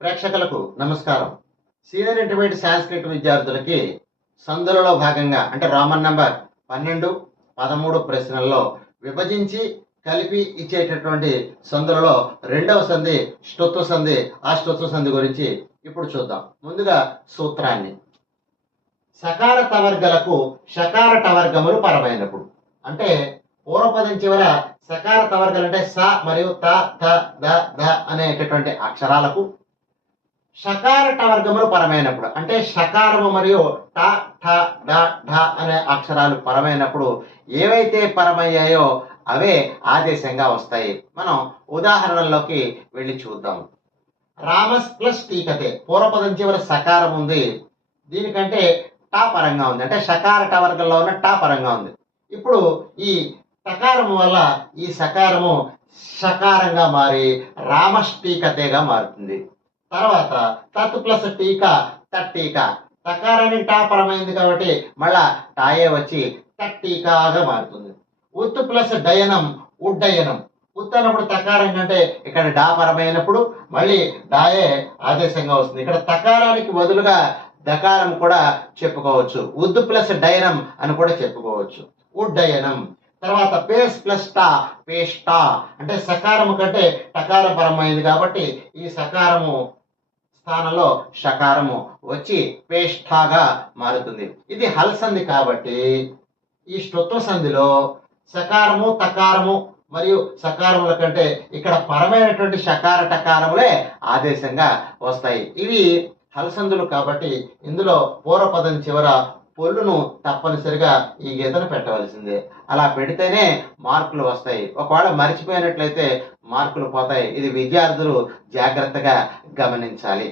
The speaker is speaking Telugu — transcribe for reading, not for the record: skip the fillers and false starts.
ప్రేక్షకులకు నమస్కారం. సీనియర్ ఇంటర్మీడియట్ సాంస్క్రిట్ విద్యార్థులకి సందులలో భాగంగా అంటే రోమన్ నంబర్ 12, 13 ప్రశ్నల్లో విభజించి కలిపి ఇచ్చేటటువంటి సందులలో రెండవ సంధి ష్టుత్వ సంధి. ఆ ష్టుత్వ సంధి గురించి ఇప్పుడు చూద్దాం. ముందుగా సూత్రాన్ని. సకార తవర్గలకు షకార టవర్గములు పరమైనప్పుడు అంటే పూర్వపదం చివర సకార తవర్గలు అంటే స మరియు త థ ద ధ అనేటటువంటి అక్షరాలకు షకార టవర్గములు పరమైనప్పుడు అంటే షకారము మరియు ట ఠ డ ఢ అనే అక్షరాలు పరమైనప్పుడు ఏవైతే పరమయ్యాయో అవే ఆదేశంగా వస్తాయి. మనం ఉదాహరణలోకి వెళ్ళి చూద్దాం. రామస్ ప్లస్ టీకతే పూర్వపదం చివర సకారం ఉంది, దీనికంటే టా పరంగా ఉంది అంటే షకార టవర్గంలో ఉన్న టా పరంగా ఉంది. ఇప్పుడు ఈ సకారము వల్ల ఈ సకారము షకారంగా మారి రామష్టీకతేగా మారుతుంది. తర్వాత తత్ ప్లస్ టీకా తట్టీకా తకారాన్ని టా పరమైంది కాబట్టి మళ్ళా టాయే వచ్చి తట్టీకాగా మారుతుంది. ఉత్ ప్లస్ డయనం ఉడ్డయనం. ఉత్ అన్నప్పుడు తకారం కంటే ఇక్కడ డా పరమైనప్పుడు మళ్ళీ డాయే ఆదేశంగా వస్తుంది. ఇక్కడ తకారానికి బదులుగా దకారం కూడా చెప్పుకోవచ్చు. ఉద్ ప్లస్ డయనం అని కూడా చెప్పుకోవచ్చు. ఉడ్డయనం. తర్వాత పేస్ ప్లస్ టా పేష్టా అంటే సకారము కంటే టకార పరమైంది కాబట్టి ఈ సకారము స్థానంలో షకారము వచ్చి పేష్ఠాగా మారుతుంది. ఇది హల్ సంధి కాబట్టి ఈ ష్టుత్వ సంధిలో సకారము తకారము మరియు సకారముల కంటే ఇక్కడ పరమైనటువంటి షకార టకారములే ఆదేశంగా వస్తాయి. ఇవి హల్సందులు కాబట్టి ఇందులో పూర్వపదం చివర పొల్లును తప్పనిసరిగా ఈ గీతను పెట్టవలసిందే. అలా పెడితేనే మార్కులు వస్తాయి. ఒకవేళ మర్చిపోయినట్లయితే మార్కులు పోతాయి. ఇది విద్యార్థులు జాగ్రత్తగా గమనించాలి.